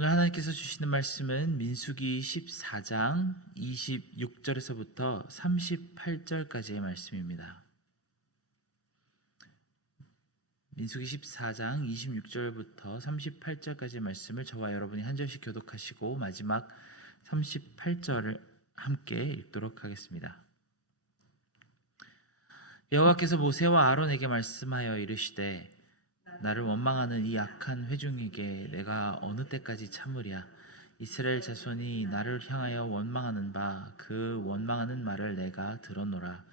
오늘 하나님께서 주시는 말씀은 민수기 14장 26절에서부터 38절까지의 말씀입니다. 민수기 14장 26절부터 38절까지의 말씀을 저와 여러분이 한 절씩 교독하시고 마지막 38절을 함께 읽도록 하겠습니다. 여호와께서 모세와 아론에게 말씀하여 이르시되 나를 원망하는 이 악한 회중에게 내가 어느 때까지 참으랴. 이스라엘 자손이 나를 향하여 원망하는 바 그 원망하는 말을 내가 들었노라.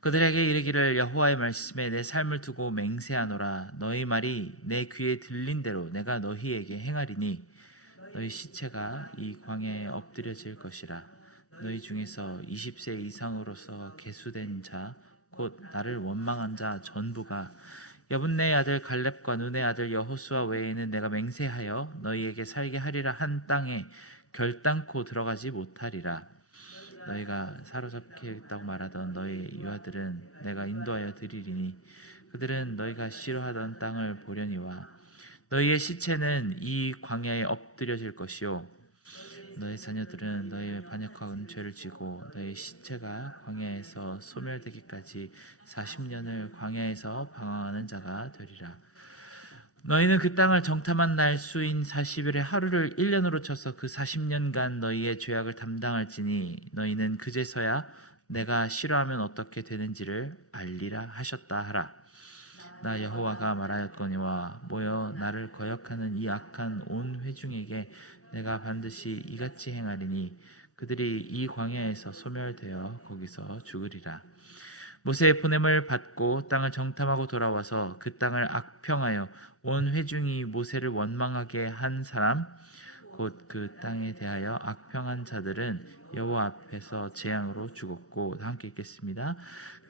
그들에게 이르기를 여호와의 말씀에 내 삶을 두고 맹세하노라. 너희 말이 내 귀에 들린 대로 내가 너희에게 행하리니 너희 시체가 이 광야에 엎드려질 것이라. 너희 중에서 20세 이상으로서 계수된 자 곧 나를 원망한 자 전부가 여분네의 아들 갈렙과 눈의 아들 여호수아 외에는 내가 맹세하여 너희에게 살게 하리라 한 땅에 결단코 들어가지 못하리라. 너희가 사로잡히겠다고 말하던 너희 유아들은 내가 인도하여 드리리니 그들은 너희가 싫어하던 땅을 보려니와 너희의 시체는 이 광야에 엎드려질 것이요 너희 자녀들은 너희의 반역한 죄를 지고 너희 시체가 광야에서 소멸되기까지 40년을 광야에서 방황하는 자가 되리라. 너희는 그 땅을 정탐한 날 수인 40일의 하루를 1년으로 쳐서 그 40년간 너희의 죄악을 담당할지니 너희는 그제서야 내가 싫어하면 어떻게 되는지를 알리라 하셨다 하라. 나 여호와가 말하였거니와 모여 나를 거역하는 이 악한 온 회중에게 내가 반드시 이같이 행하리니 그들이 이 광야에서 소멸되어 거기서 죽으리라. 모세의 보냄을 받고 땅을 정탐하고 돌아와서 그 땅을 악평하여 온 회중이 모세를 원망하게 한 사람 곧 그 땅에 대하여 악평한 자들은 여호와 앞에서 재앙으로 죽었고 함께 읽겠습니다.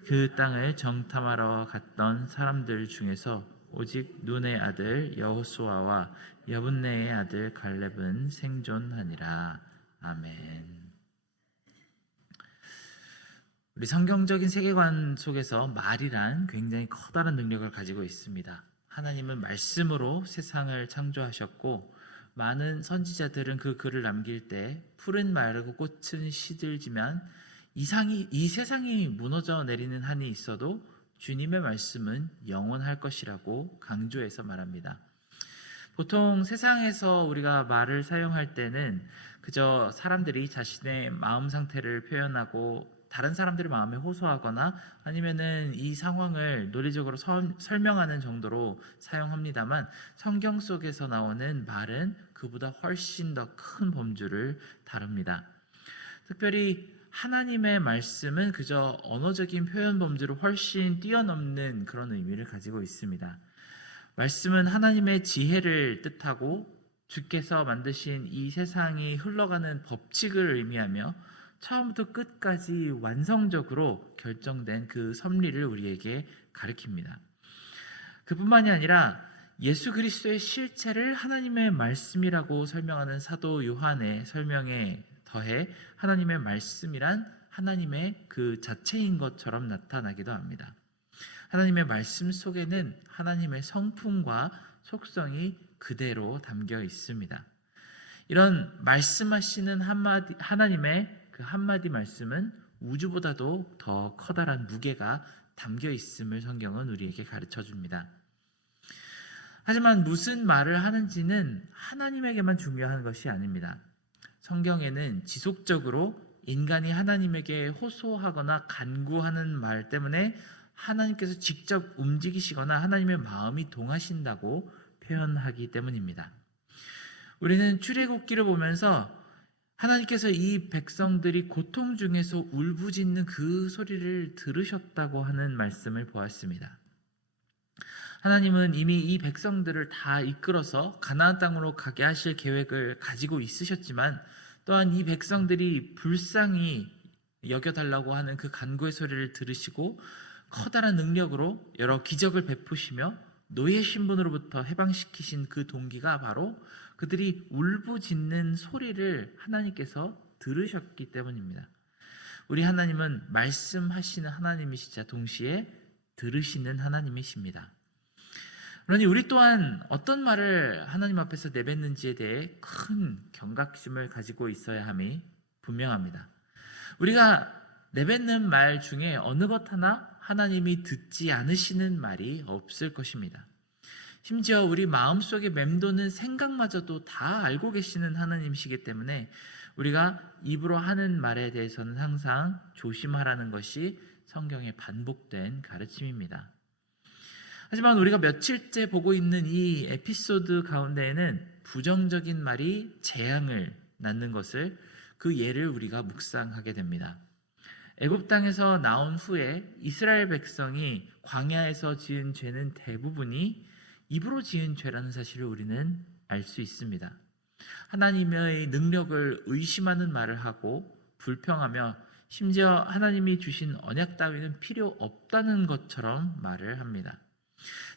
그 땅을 정탐하러 갔던 사람들 중에서 오직 눈의 아들 여호수아와 여분네의 아들 갈렙은 생존하니라. 아멘. 우리 성경적인 세계관 속에서 말이란 굉장히 커다란 능력을 가지고 있습니다. 하나님은 말씀으로 세상을 창조하셨고 많은 선지자들은 그 글을 남길 때 푸른 마르고 꽃은 시들지만 이 세상이 무너져 내리는 한이 있어도 주님의 말씀은 영원할 것이라고 강조해서 말합니다. 보통 세상에서 우리가 말을 사용할 때는 그저 사람들이 자신의 마음 상태를 표현하고 다른 사람들의 마음에 호소하거나 아니면은 이 상황을 논리적으로 설명하는 정도로 사용합니다만 성경 속에서 나오는 말은 그보다 훨씬 더 큰 범주를 다룹니다. 특별히 하나님의 말씀은 그저 언어적인 표현 범주를 훨씬 뛰어넘는 그런 의미를 가지고 있습니다. 말씀은 하나님의 지혜를 뜻하고 주께서 만드신 이 세상이 흘러가는 법칙을 의미하며 처음부터 끝까지 완성적으로 결정된 그 섭리를 우리에게 가르칩니다. 그뿐만이 아니라 예수 그리스도의 실체를 하나님의 말씀이라고 설명하는 사도 요한의 설명에 더해 하나님의 말씀이란 하나님의 그 자체인 것처럼 나타나기도 합니다. 하나님의 말씀 속에는 하나님의 성품과 속성이 그대로 담겨 있습니다. 이런 말씀하시는 하나님의 그 한마디 말씀은 우주보다도 더 커다란 무게가 담겨 있음을 성경은 우리에게 가르쳐 줍니다. 하지만 무슨 말을 하는지는 하나님에게만 중요한 것이 아닙니다. 성경에는 지속적으로 인간이 하나님에게 호소하거나 간구하는 말 때문에 하나님께서 직접 움직이시거나 하나님의 마음이 동하신다고 표현하기 때문입니다. 우리는 출애굽기를 보면서 하나님께서 이 백성들이 고통 중에서 울부짖는 그 소리를 들으셨다고 하는 말씀을 보았습니다. 하나님은 이미 이 백성들을 다 이끌어서 가나안 땅으로 가게 하실 계획을 가지고 있으셨지만 또한 이 백성들이 불쌍히 여겨달라고 하는 그 간구의 소리를 들으시고 커다란 능력으로 여러 기적을 베푸시며 노예 신분으로부터 해방시키신 그 동기가 바로 그들이 울부짖는 소리를 하나님께서 들으셨기 때문입니다. 우리 하나님은 말씀하시는 하나님이시자 동시에 들으시는 하나님이십니다. 그러니 우리 또한 어떤 말을 하나님 앞에서 내뱉는지에 대해 큰 경각심을 가지고 있어야 함이 분명합니다. 우리가 내뱉는 말 중에 어느 것 하나 하나님이 듣지 않으시는 말이 없을 것입니다. 심지어 우리 마음속에 맴도는 생각마저도 다 알고 계시는 하나님이시기 때문에 우리가 입으로 하는 말에 대해서는 항상 조심하라는 것이 성경에 반복된 가르침입니다. 하지만 우리가 며칠째 보고 있는 이 에피소드 가운데에는 부정적인 말이 재앙을 낳는 것을, 그 예를 우리가 묵상하게 됩니다. 애굽 땅에서 나온 후에 이스라엘 백성이 광야에서 지은 죄는 대부분이 입으로 지은 죄라는 사실을 우리는 알 수 있습니다. 하나님의 능력을 의심하는 말을 하고 불평하며 심지어 하나님이 주신 언약 따위는 필요 없다는 것처럼 말을 합니다.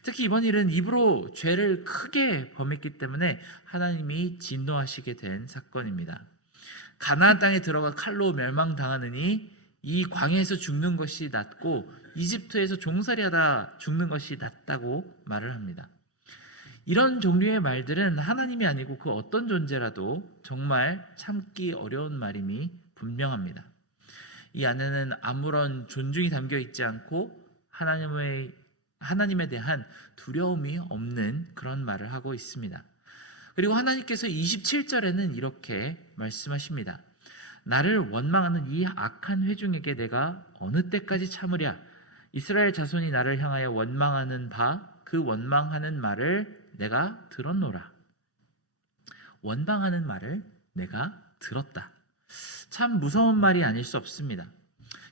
특히 이번 일은 입으로 죄를 크게 범했기 때문에 하나님이 진노하시게 된 사건입니다. 가나안 땅에 들어가 칼로 멸망당하느니 이 광야에서 죽는 것이 낫고 이집트에서 종살이하다 죽는 것이 낫다고 말을 합니다. 이런 종류의 말들은 하나님이 아니고 그 어떤 존재라도 정말 참기 어려운 말임이 분명합니다. 이 안에는 아무런 존중이 담겨 있지 않고 하나님에 대한 두려움이 없는 그런 말을 하고 있습니다. 그리고 하나님께서 27절에는 이렇게 말씀하십니다. 나를 원망하는 이 악한 회중에게 내가 어느 때까지 참으랴? 이스라엘 자손이 나를 향하여 원망하는 바 그 원망하는 말을 내가 들었노라. 원망하는 말을 내가 들었다. 참 무서운 말이 아닐 수 없습니다.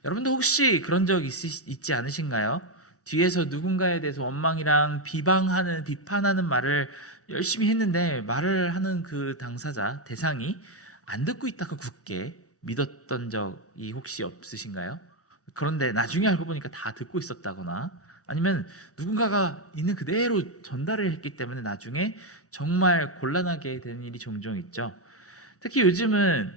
여러분도 혹시 그런 적 있지 않으신가요? 뒤에서 누군가에 대해서 원망이랑 비판하는 말을 열심히 했는데 말을 하는 그 당사자, 대상이 안 듣고 있다가 굳게 믿었던 적이 혹시 없으신가요? 그런데 나중에 알고 보니까 다 듣고 있었다거나 아니면 누군가가 있는 그대로 전달을 했기 때문에 나중에 정말 곤란하게 되는 일이 종종 있죠. 특히 요즘은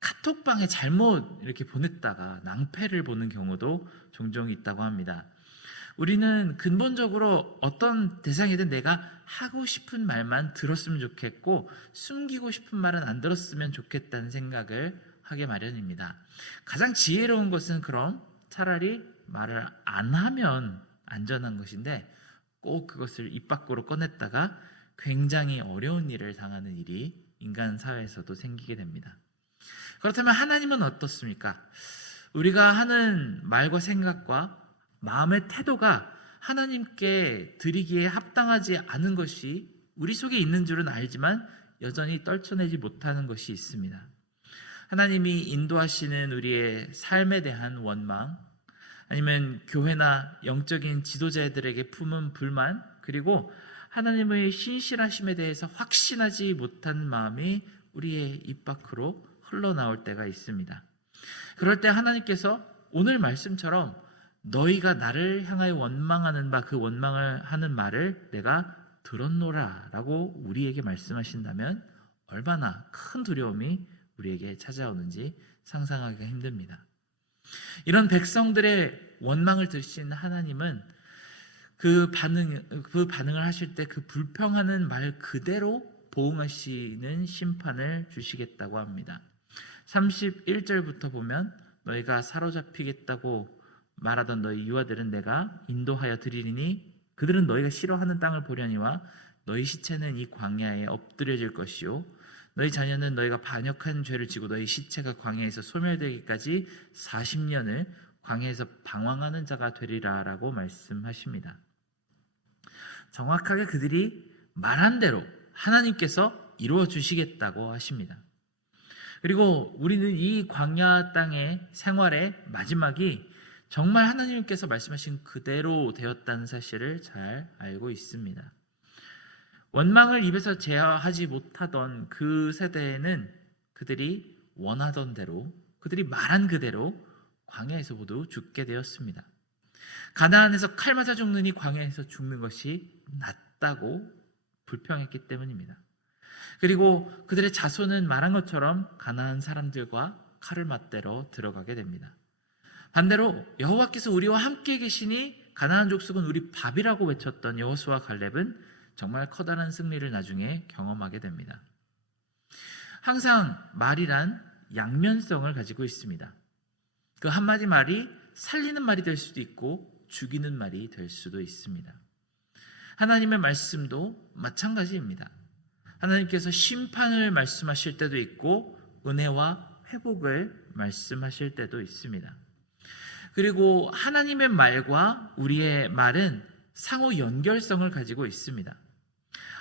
카톡방에 잘못 이렇게 보냈다가 낭패를 보는 경우도 종종 있다고 합니다. 우리는 근본적으로 어떤 대상이든 내가 하고 싶은 말만 들었으면 좋겠고 숨기고 싶은 말은 안 들었으면 좋겠다는 생각을 하게 마련입니다. 가장 지혜로운 것은 그럼 차라리 말을 안 하면 안전한 것인데 꼭 그것을 입 밖으로 꺼냈다가 굉장히 어려운 일을 당하는 일이 인간 사회에서도 생기게 됩니다. 그렇다면 하나님은 어떻습니까? 우리가 하는 말과 생각과 마음의 태도가 하나님께 드리기에 합당하지 않은 것이 우리 속에 있는 줄은 알지만 여전히 떨쳐내지 못하는 것이 있습니다. 하나님이 인도하시는 우리의 삶에 대한 원망, 아니면 교회나 영적인 지도자들에게 품은 불만, 그리고 하나님의 신실하심에 대해서 확신하지 못하는 마음이 우리의 입 밖으로 흘러나올 때가 있습니다. 그럴 때 하나님께서 오늘 말씀처럼 너희가 나를 향하여 원망하는 바 그 원망을 하는 말을 내가 들었노라 라고 우리에게 말씀하신다면 얼마나 큰 두려움이 우리에게 찾아오는지 상상하기가 힘듭니다. 이런 백성들의 원망을 들으신 하나님은 그 반응을 하실 때 그 불평하는 말 그대로 보응하시는 심판을 주시겠다고 합니다. 31절부터 보면 너희가 사로잡히겠다고 말하던 너희 유아들은 내가 인도하여 드리리니 그들은 너희가 싫어하는 땅을 보려니와 너희 시체는 이 광야에 엎드려질 것이요 너희 자녀는 너희가 반역한 죄를 지고 너희 시체가 광야에서 소멸되기까지 40년을 광야에서 방황하는 자가 되리라 라고 말씀하십니다. 정확하게 그들이 말한 대로 하나님께서 이루어 주시겠다고 하십니다. 그리고 우리는 이 광야 땅의 생활의 마지막이 정말 하나님께서 말씀하신 그대로 되었다는 사실을 잘 알고 있습니다. 원망을 입에서 제어하지 못하던 그 세대에는 그들이 원하던 대로, 그들이 말한 그대로 광야에서 모두 죽게 되었습니다. 가나안에서 칼 맞아 죽느니 광야에서 죽는 것이 낫다고 불평했기 때문입니다. 그리고 그들의 자손은 말한 것처럼 가나안 사람들과 칼을 맞대러 들어가게 됩니다. 반대로 여호와께서 우리와 함께 계시니 가나안 족속은 우리 밥이라고 외쳤던 여호수아 갈렙은 정말 커다란 승리를 나중에 경험하게 됩니다. 항상 말이란 양면성을 가지고 있습니다. 그 한마디 말이 살리는 말이 될 수도 있고 죽이는 말이 될 수도 있습니다. 하나님의 말씀도 마찬가지입니다. 하나님께서 심판을 말씀하실 때도 있고 은혜와 회복을 말씀하실 때도 있습니다. 그리고 하나님의 말과 우리의 말은 상호 연결성을 가지고 있습니다.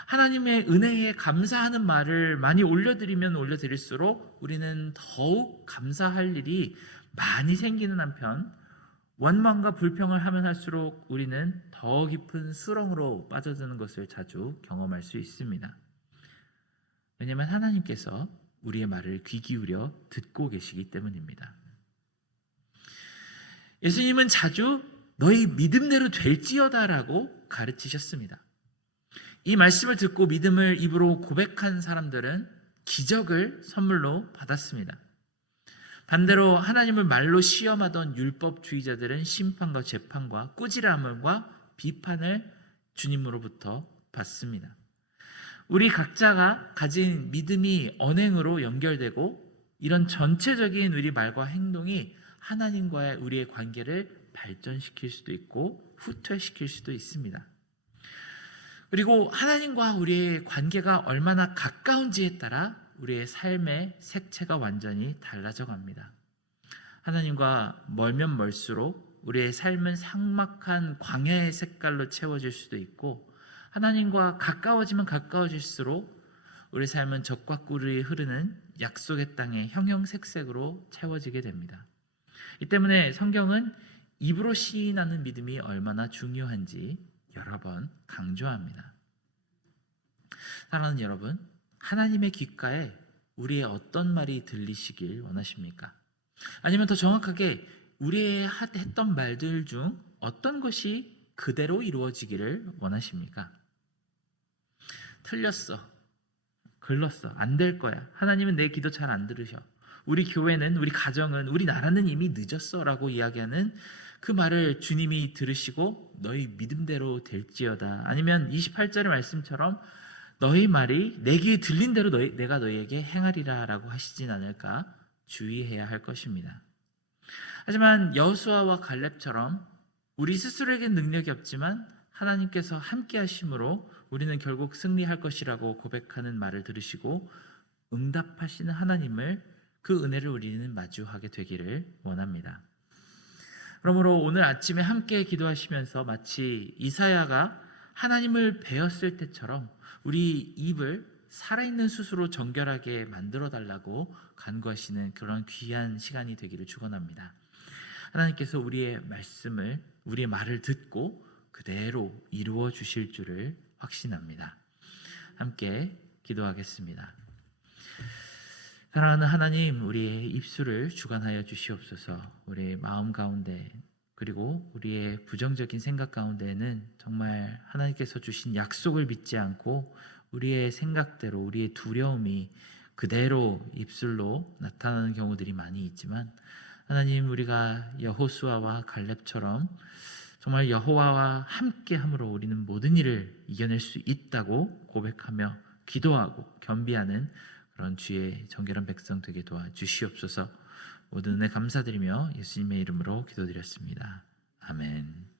하나님의 은혜에 감사하는 말을 많이 올려드리면 올려드릴수록 우리는 더욱 감사할 일이 많이 생기는 한편, 원망과 불평을 하면 할수록 우리는 더 깊은 수렁으로 빠져드는 것을 자주 경험할 수 있습니다. 왜냐하면 하나님께서 우리의 말을 귀 기울여 듣고 계시기 때문입니다. 예수님은 자주 너희 믿음대로 될지어다라고 가르치셨습니다. 이 말씀을 듣고 믿음을 입으로 고백한 사람들은 기적을 선물로 받았습니다. 반대로 하나님을 말로 시험하던 율법주의자들은 심판과 재판과 꾸지람과 비판을 주님으로부터 받습니다. 우리 각자가 가진 믿음이 언행으로 연결되고 이런 전체적인 우리 말과 행동이 하나님과의 우리의 관계를 발전시킬 수도 있고 후퇴시킬 수도 있습니다. 그리고 하나님과 우리의 관계가 얼마나 가까운지에 따라 우리의 삶의 색채가 완전히 달라져 갑니다. 하나님과 멀면 멀수록 우리의 삶은 삭막한 광야의 색깔로 채워질 수도 있고, 하나님과 가까워지면 가까워질수록 우리 삶은 젖과 꿀이 흐르는 약속의 땅의 형형색색으로 채워지게 됩니다. 이 때문에 성경은 입으로 시인하는 믿음이 얼마나 중요한지 여러 번 강조합니다. 사랑하는 여러분, 하나님의 귓가에 우리의 어떤 말이 들리시길 원하십니까? 아니면 더 정확하게 우리의 했던 말들 중 어떤 것이 그대로 이루어지기를 원하십니까? 틀렸어, 글렀어, 안 될 거야, 하나님은 내 기도 잘 안 들으셔, 우리 교회는, 우리 가정은, 우리 나라는 이미 늦었어 라고 이야기하는 그 말을 주님이 들으시고 너희 믿음대로 될지어다, 아니면 28절의 말씀처럼 너희 말이 내 귀에 들린 대로 내가 너희에게 행하리라 라고 하시진 않을까 주의해야 할 것입니다. 하지만 여호수아와 갈렙처럼 우리 스스로에게 능력이 없지만 하나님께서 함께 하심으로 우리는 결국 승리할 것이라고 고백하는 말을 들으시고 응답하시는 하나님을, 그 은혜를 우리는 마주하게 되기를 원합니다. 그러므로 오늘 아침에 함께 기도하시면서 마치 이사야가 하나님을 배웠을 때처럼 우리 입을 살아있는 숯으로 정결하게 만들어 달라고 간구하시는 그런 귀한 시간이 되기를 축원합니다. 하나님께서 우리의 말씀을, 우리의 말을 듣고 그대로 이루어 주실 줄을 확신합니다. 함께 기도하겠습니다. 사랑하는 하나님, 우리의 입술을 주관하여 주시옵소서. 우리의 마음 가운데 그리고 우리의 부정적인 생각 가운데에는 정말 하나님께서 주신 약속을 믿지 않고 우리의 생각대로, 우리의 두려움이 그대로 입술로 나타나는 경우들이 많이 있지만, 하나님, 우리가 여호수아와 갈렙처럼 정말 여호와와 함께함으로 우리는 모든 일을 이겨낼 수 있다고 고백하며 기도하고 겸비하는 그런 주의 정결한 백성 되게 도와주시옵소서. 모든 은혜 감사드리며 예수님의 이름으로 기도드렸습니다. 아멘.